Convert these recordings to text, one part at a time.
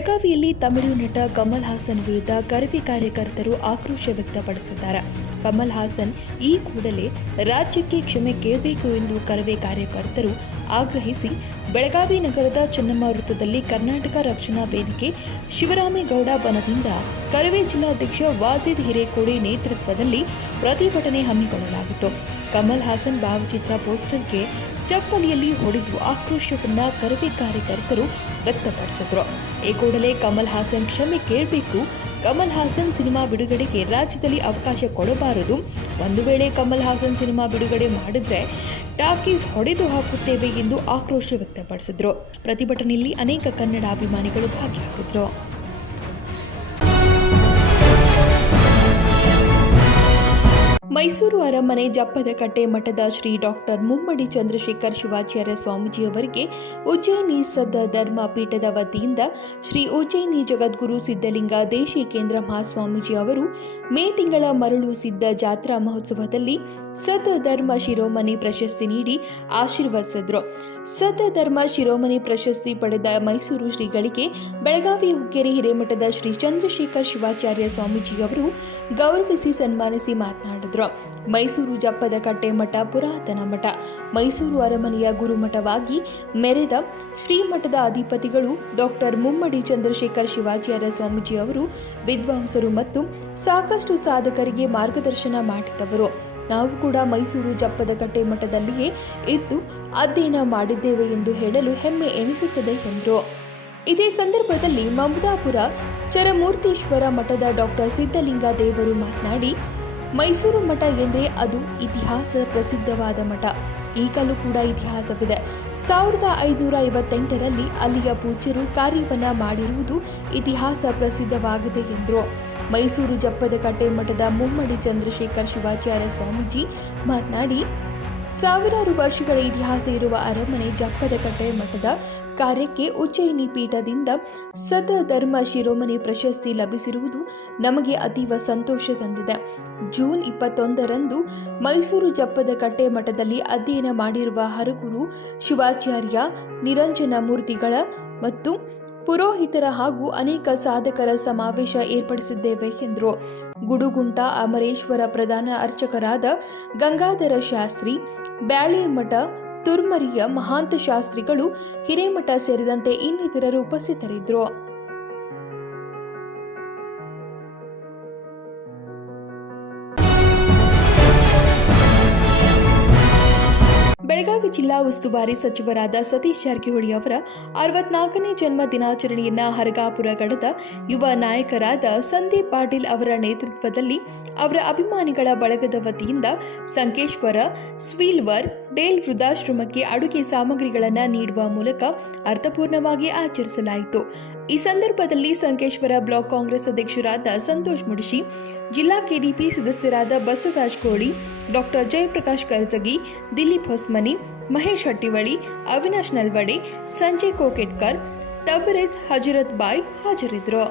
ಬೆಳಗಾವಿಯಲ್ಲಿ ತಮಿಳು ನಟ ಕಮಲ್ ಹಾಸನ್ ವಿರುದ್ಧ ಕರವೇ ಕಾರ್ಯಕರ್ತರು ಆಕ್ರೋಶ ವ್ಯಕ್ತಪಡಿಸಿದ್ದಾರೆ. ಕಮಲ್ ಹಾಸನ್ ಈ ಕೂಡಲೇ ರಾಜ್ಯಕ್ಕೆ ಕ್ಷಮೆ ಕೇಳಬೇಕು ಎಂದು ಕರವೇ ಕಾರ್ಯಕರ್ತರು ಆಗ್ರಹಿಸಿ ಬೆಳಗಾವಿ ನಗರದ ಚೆನ್ನಮ್ಮ ವೃತ್ತದಲ್ಲಿ ಕರ್ನಾಟಕ ರಕ್ಷಣಾ ವೇದಿಕೆ ಶಿವರಾಮೇಗೌಡ ಬನದಿಂದ ಕರವೇ ಜಿಲ್ಲಾಧ್ಯಕ್ಷ ವಾಜಿದ್ ಹಿರೇಕೋಡಿ ನೇತೃತ್ವದಲ್ಲಿ ಪ್ರತಿಭಟನೆ ಹಮ್ಮಿಕೊಳ್ಳಲಾಗಿತ್ತು. ಕಮಲ್ ಹಾಸನ್ ಭಾವಚಿತ್ರ ಪೋಸ್ಟರ್ಗೆ ಚಪ್ಪಲಿಯಲ್ಲಿ ಹೊಡೆದು ಆಕ್ರೋಶವನ್ನ ಕರವೇ ಕಾರ್ಯಕರ್ತರು ವ್ಯಕ್ತಪಡಿಸಿದರು. ಈ ಕೂಡಲೇ ಕಮಲ್ ಹಾಸನ್ ಕ್ಷಮೆ ಕೇಳಬೇಕು, ಕಮಲ್ ಹಾಸನ್ ಸಿನಿಮಾ ಬಿಡುಗಡೆಗೆ ರಾಜ್ಯದಲ್ಲಿ ಅವಕಾಶ ಕೊಡಬಾರದು, ಒಂದು ವೇಳೆ ಕಮಲ್ ಹಾಸನ್ ಸಿನಿಮಾ ಬಿಡುಗಡೆ ಮಾಡಿದ್ರೆ ಟಾಕೀಸ್ ಹೊಡೆದು ಹಾಕುತ್ತೇವೆ ಎಂದು ಆಕ್ರೋಶ ವ್ಯಕ್ತಪಡಿಸಿದರು. ಪ್ರತಿಭಟನೆಯಲ್ಲಿ ಅನೇಕ ಕನ್ನಡ ಅಭಿಮಾನಿಗಳು ಭಾಗಿಯಾಗಿದ್ದರು. ಮೈಸೂರು ಅರಮನೆ ಜಪ್ಪದಕಟ್ಟೆ ಮಠದ ಶ್ರೀ ಡಾಕ್ಟರ್ ಮುಮ್ಮಡಿ ಚಂದ್ರಶೇಖರ್ ಶಿವಾಚಾರ್ಯ ಸ್ವಾಮೀಜಿ ಅವರಿಗೆ ಉಜ್ಜಯಿನಿ ಸದ್ದ ಧರ್ಮ ಪೀಠದ ವತಿಯಿಂದ ಶ್ರೀ ಉಜ್ಜಯಿನಿ ಜಗದ್ಗುರು ಸಿದ್ಧಲಿಂಗ ದೇಶಿ ಕೇಂದ್ರ ಮಹಾಸ್ವಾಮೀಜಿ ಅವರು ಮೇ ತಿಂಗಳ ಮರಳು ಸಿದ್ಧ ಜಾತ್ರಾ ಮಹೋತ್ಸವದಲ್ಲಿ ಸದ್ದ ಧರ್ಮ ಶಿರೋಮಣಿ ಪ್ರಶಸ್ತಿ ನೀಡಿ ಆಶೀರ್ವದಿಸಿದರು. ಸದ್ದ ಧರ್ಮ ಶಿರೋಮಣಿ ಪ್ರಶಸ್ತಿ ಪಡೆದ ಮೈಸೂರು ಶ್ರೀಗಳಿಗೆ ಬೆಳಗಾವಿ ಹುಕ್ಕೇರಿ ಹಿರೇಮಠದ ಶ್ರೀ ಚಂದ್ರಶೇಖರ್ ಶಿವಾಚಾರ್ಯ ಸ್ವಾಮೀಜಿ ಅವರು ಗೌರವಿಸಿ ಸನ್ಮಾನಿಸಿ ಮಾತನಾಡಿದರು. ಮೈಸೂರು ಜಪ್ಪದಕಟ್ಟೆ ಮಠ ಪುರಾತನ ಮಠ, ಮೈಸೂರು ಅರಮನೆಯ ಗುರುಮಠವಾಗಿ ಮೆರೆದ ಶ್ರೀಮಠದ ಅಧಿಪತಿಗಳು ಡಾಕ್ಟರ್ ಮುಮ್ಮಡಿ ಚಂದ್ರಶೇಖರ್ ಶಿವಾಚಾರ್ಯ ಸ್ವಾಮೀಜಿ ಅವರು ವಿದ್ವಾಂಸರು ಮತ್ತು ಸಾಕಷ್ಟು ಸಾಧಕರಿಗೆ ಮಾರ್ಗದರ್ಶನ ಮಾಡಿದವರು. ನಾವು ಕೂಡ ಮೈಸೂರು ಜಪ್ಪದಕಟ್ಟೆ ಮಠದಲ್ಲಿಯೇ ಇದ್ದು ಅಧ್ಯಯನ ಮಾಡಿದ್ದೇವೆ ಎಂದು ಹೇಳಲು ಹೆಮ್ಮೆ ಎನಿಸುತ್ತದೆ ಎಂದರು. ಇದೇ ಸಂದರ್ಭದಲ್ಲಿ ಮಮದಾಪುರ ಚರಮೂರ್ತೀಶ್ವರ ಮಠದ ಡಾಕ್ಟರ್ ಸಿದ್ಧಲಿಂಗ ದೇವರು ಮಾತನಾಡಿ, ಮೈಸೂರು ಮಠ ಎಂದರೆ ಅದು ಇತಿಹಾಸ ಪ್ರಸಿದ್ಧವಾದ ಮಠ. ಈಗಲೂ ಕೂಡ ಇತಿಹಾಸವಿದೆ. 1558ರಲ್ಲಿ ಅಲ್ಲಿಯ ಪೂಜ್ಯರು ಕಾರ್ಯವನ್ನ ಮಾಡಿರುವುದು ಇತಿಹಾಸ ಪ್ರಸಿದ್ಧವಾಗಿದೆ ಎಂದರು. ಮೈಸೂರು ಜಪ್ಪದಕಟ್ಟೆ ಮಠದ ಮುಮ್ಮಡಿ ಚಂದ್ರಶೇಖರ್ ಶಿವಾಚಾರ್ಯ ಸ್ವಾಮೀಜಿ ಮಾತನಾಡಿ, ಸಾವಿರಾರು ವರ್ಷಗಳ ಇತಿಹಾಸ ಇರುವ ಅರಮನೆ ಜಪ್ಪದಕಟ್ಟೆ ಮಠದ ಕಾರ್ಯಕ್ಕೆ ಉಜ್ಜಯಿನಿ ಪೀಠದಿಂದ ಸದ್ದ ಧರ್ಮ ಶಿರೋಮಣಿ ಪ್ರಶಸ್ತಿ ಲಭಿಸಿರುವುದು ನಮಗೆ ಅತೀವ ಸಂತೋಷ ತಂದಿದೆ. ಜೂನ್ 21ರಂದು ಮೈಸೂರು ಜಪ್ಪದಕಟ್ಟೆ ಮಠದಲ್ಲಿ ಅಧ್ಯಯನ ಮಾಡಿರುವ ಹರಗುರು ಶಿವಾಚಾರ್ಯ ನಿರಂಜನ ಮೂರ್ತಿಗಳ ಮತ್ತು ಪುರೋಹಿತರ ಹಾಗೂ ಅನೇಕ ಸಾಧಕರ ಸಮಾವೇಶ ಏರ್ಪಡಿಸಿದ್ದೇವೆ ಎಂದರು. ಗುಡುಗುಂಟ ಅಮರೇಶ್ವರ ಪ್ರಧಾನ ಅರ್ಚಕರಾದ ಗಂಗಾಧರ ಶಾಸ್ತ್ರಿ, ಬ್ಯಾಳೆಮಠ ತುರ್ಮರಿಯ ಮಹಾಂತ ಶಾಸ್ತ್ರಿಗಳು, ಹಿರೇಮಠ ಸೇರಿದಂತೆ ಇನ್ನಿತರರು ಉಪಸ್ಥಿತರಿದ್ದರು. ಬೆಳಗಾವಿ ಜಿಲ್ಲಾ ಉಸ್ತುವಾರಿ ಸಚಿವರಾದ ಸತೀಶ್ ಜಾರಕಿಹೊಳಿ ಅವರ 64ನೇ ಜನ್ಮ ದಿನಾಚರಣೆಯನ್ನ ಹರಗಾಪುರ ಗಡದ ಯುವ ನಾಯಕರಾದ ಸಂದೀಪ್ ಪಾಟೀಲ್ ಅವರ ನೇತೃತ್ವದಲ್ಲಿ ಅವರ ಅಭಿಮಾನಿಗಳ ಬಳಗದ ವತಿಯಿಂದ ಸಂಕೇಶ್ವರ ಸ್ವೀಲ್ವರ್ ಡೇಲ್ ವೃದ್ಧಾಶ್ರಮಕ್ಕೆ ಅಡುಗೆ ಸಾಮಗ್ರಿಗಳನ್ನು ನೀಡುವ ಮೂಲಕ ಅರ್ಥಪೂರ್ಣವಾಗಿ ಆಚರಿಸಲಾಯಿತು. ಈ ಸಂದರ್ಭದಲ್ಲಿ ಸಂಕೇಶ್ವರ ಬ್ಲಾಕ್ ಕಾಂಗ್ರೆಸ್ ಅಧ್ಯಕ್ಷರಾದ ಸಂತೋಷ್ ಮುಡಿಶಿ, ಜಿಲ್ಲಾ ಕೆಡಿಪಿ ಸದಸ್ಯರಾದ ಬಸವರಾಜ್ ಕೋಳಿ, ಡಾಕ್ಟರ್ ಜಯಪ್ರಕಾಶ್ ಕರ್ಜಗಿ, ದಿಲೀಪ್ ಹೊಸ್ಮನಿ, ಮಹೇಶ್ ಹಟ್ಟಿವಳಿ, ಅವಿನಾಶ್ ನಲ್ವಡೆ, ಸಂಜಯ್ ಕೋಕೆಟ್ಕರ್, ತಬರೇಜ್ ಹಜರತ್ ಬಾಯ್ ಹಾಜರಿದ್ದರು.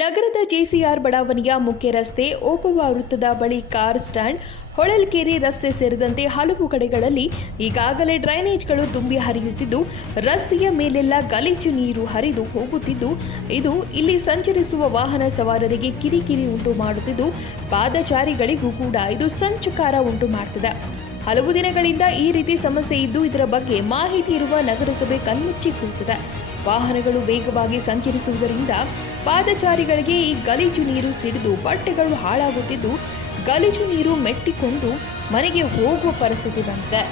ನಗರದ ಜೆಸಿಆರ್ ಬಡಾವಣೆಯ ಮುಖ್ಯ ರಸ್ತೆ, ಓಪವ್ವ ವೃತ್ತದ ಬಳಿ ಕಾರ್ ಸ್ಟ್ಯಾಂಡ್, ಹೊಳಲ್ಕೆರೆ ರಸ್ತೆ ಸೇರಿದಂತೆ ಹಲವು ಕಡೆಗಳಲ್ಲಿ ಈಗಾಗಲೇ ಡ್ರೈನೇಜ್ಗಳು ತುಂಬಿ ಹರಿಯುತ್ತಿದ್ದು, ರಸ್ತೆಯ ಮೇಲೆಲ್ಲ ಗಲೀಜು ನೀರು ಹರಿದು ಹೋಗುತ್ತಿದ್ದು, ಇದು ಇಲ್ಲಿ ಸಂಚರಿಸುವ ವಾಹನ ಸವಾರರಿಗೆ ಕಿರಿಕಿರಿ ಉಂಟು ಮಾಡುತ್ತಿದ್ದು, ಪಾದಚಾರಿಗಳಿಗೂ ಕೂಡ ಇದು ಸಂಚಕಾರ ಉಂಟು ಮಾಡುತ್ತಿದೆ. ಹಲವು ದಿನಗಳಿಂದ ಈ ರೀತಿ ಸಮಸ್ಯೆ ಇದ್ದು, ಇದರ ಬಗ್ಗೆ ಮಾಹಿತಿ ಇರುವ ನಗರಸಭೆ ಕಣ್ಮುಚ್ಚಿ ಕೂತಿದೆ. ವಾಹನಗಳು ವೇಗವಾಗಿ ಸಂಚರಿಸುವುದರಿಂದ ಪಾದಚಾರಿಗಳಿಗೆ ಈ ಗಲೀಜು ನೀರು ಸಿಡಿದು ಬಟ್ಟೆಗಳು ಹಾಳಾಗುತ್ತಿದ್ದು, ಗಲೀಜು ನೀರು ಮೆಟ್ಟಿಕೊಂಡು ಮನೆಗೆ ಹೋಗುವ ಪರಿಸ್ಥಿತಿ ಬಂದಿದೆ.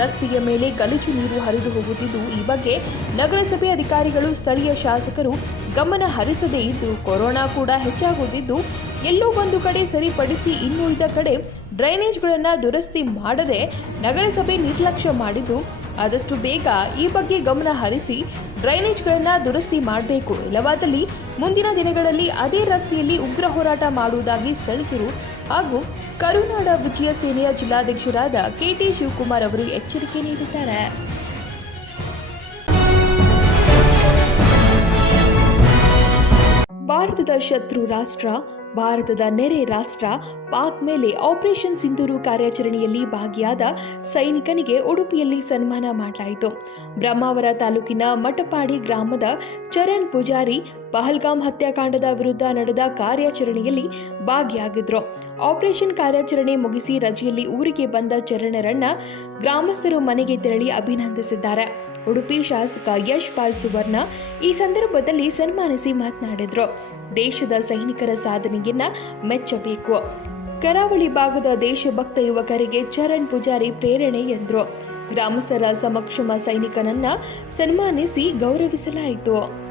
ರಸ್ತೆಯ ಮೇಲೆ ಗಲೀಜು ನೀರು ಹರಿದು ಹೋಗುತ್ತಿದ್ದು, ಈ ಬಗ್ಗೆ ನಗರಸಭೆ ಅಧಿಕಾರಿಗಳು, ಸ್ಥಳೀಯ ಶಾಸಕರು ಗಮನ ಹರಿಸದೇ ಇದ್ದು, ಕೊರೋನಾ ಕೂಡ ಹೆಚ್ಚಾಗುತ್ತಿದ್ದು, ಎಲ್ಲೋ ಒಂದು ಕಡೆ ಸರಿಪಡಿಸಿ ಇನ್ನುಳಿದ ಕಡೆ ಡ್ರೈನೇಜ್ಗಳನ್ನು ದುರಸ್ತಿ ಮಾಡದೆ ನಗರಸಭೆ ನಿರ್ಲಕ್ಷ್ಯ ಮಾಡಿದ್ದು, ಆದಷ್ಟು ಬೇಗ ಈ ಬಗ್ಗೆ ಗಮನ ಹರಿಸಿ ಡ್ರೈನೇಜ್ಗಳನ್ನು ದುರಸ್ತಿ ಮಾಡಬೇಕು. ಇಲ್ಲವಾದಲ್ಲಿ ಮುಂದಿನ ದಿನಗಳಲ್ಲಿ ಅದೇ ರಸ್ತೆಯಲ್ಲಿ ಉಗ್ರ ಹೋರಾಟ ಮಾಡುವುದಾಗಿ ಸ್ಥಳೀಯರು ಹಾಗೂ ಕರುನಾಡ ವಿಜಯ ಸೇನೆಯ ಜಿಲ್ಲಾಧ್ಯಕ್ಷರಾದ ಕೆಟಿ ಶಿವಕುಮಾರ್ ಅವರು ಎಚ್ಚರಿಕೆ ನೀಡಿದ್ದಾರೆ. ಭಾರತದ ಶತ್ರು ರಾಷ್ಟ್ರ ಭಾರತದ ನೆರೆ ರಾಷ್ಟ್ರ ಪಾಕ್ ಮೇಲೆ ಆಪರೇಷನ್ ಸಿಂಧೂರು ಕಾರ್ಯಾಚರಣೆಯಲ್ಲಿ ಭಾಗಿಯಾದ ಸೈನಿಕನಿಗೆ ಉಡುಪಿಯಲ್ಲಿ ಸನ್ಮಾನ ಮಾಡಲಾಯಿತು. ಬ್ರಹ್ಮಾವರ ತಾಲೂಕಿನ ಮಟಪಾಡಿ ಗ್ರಾಮದ ಚರಣ್ ಪೂಜಾರಿ ಪಹಲ್ಗಾಮ್ ಹತ್ಯಾಕಾಂಡದ ವಿರುದ್ಧ ನಡೆದ ಕಾರ್ಯಾಚರಣೆಯಲ್ಲಿ ಭಾಗಿಯಾಗಿದ್ರು. ಆಪರೇಷನ್ ಕಾರ್ಯಾಚರಣೆ ಮುಗಿಸಿ ರಜೆಯಲ್ಲಿ ಊರಿಗೆ ಬಂದ ಚರಣರನ್ನ ಗ್ರಾಮಸ್ಥರು ಮನೆಗೆ ತೆರಳಿ ಅಭಿನಂದಿಸಿದ್ದಾರೆ. ಉಡುಪಿ ಶಾಸಕ ಯಶ್ ಪಾಲ್ ಸುವರ್ಣ ಈ ಸಂದರ್ಭದಲ್ಲಿ ಸನ್ಮಾನಿಸಿ ಮಾತನಾಡಿದ್ರು. ದೇಶದ ಸೈನಿಕರ ಸಾಧನೆಯನ್ನ ಮೆಚ್ಚಬೇಕು. ಕರಾವಳಿ ಭಾಗದ ದೇಶಭಕ್ತ ಯುವಕರಿಗೆ ಚರಣ್ ಪೂಜಾರಿ ಪ್ರೇರಣೆ ಎಂದರು. ಗ್ರಾಮಸ್ಥರ ಸಮಕ್ಷಮ ಸೈನಿಕನನ್ನ ಸನ್ಮಾನಿಸಿ ಗೌರವಿಸಲಾಯಿತು.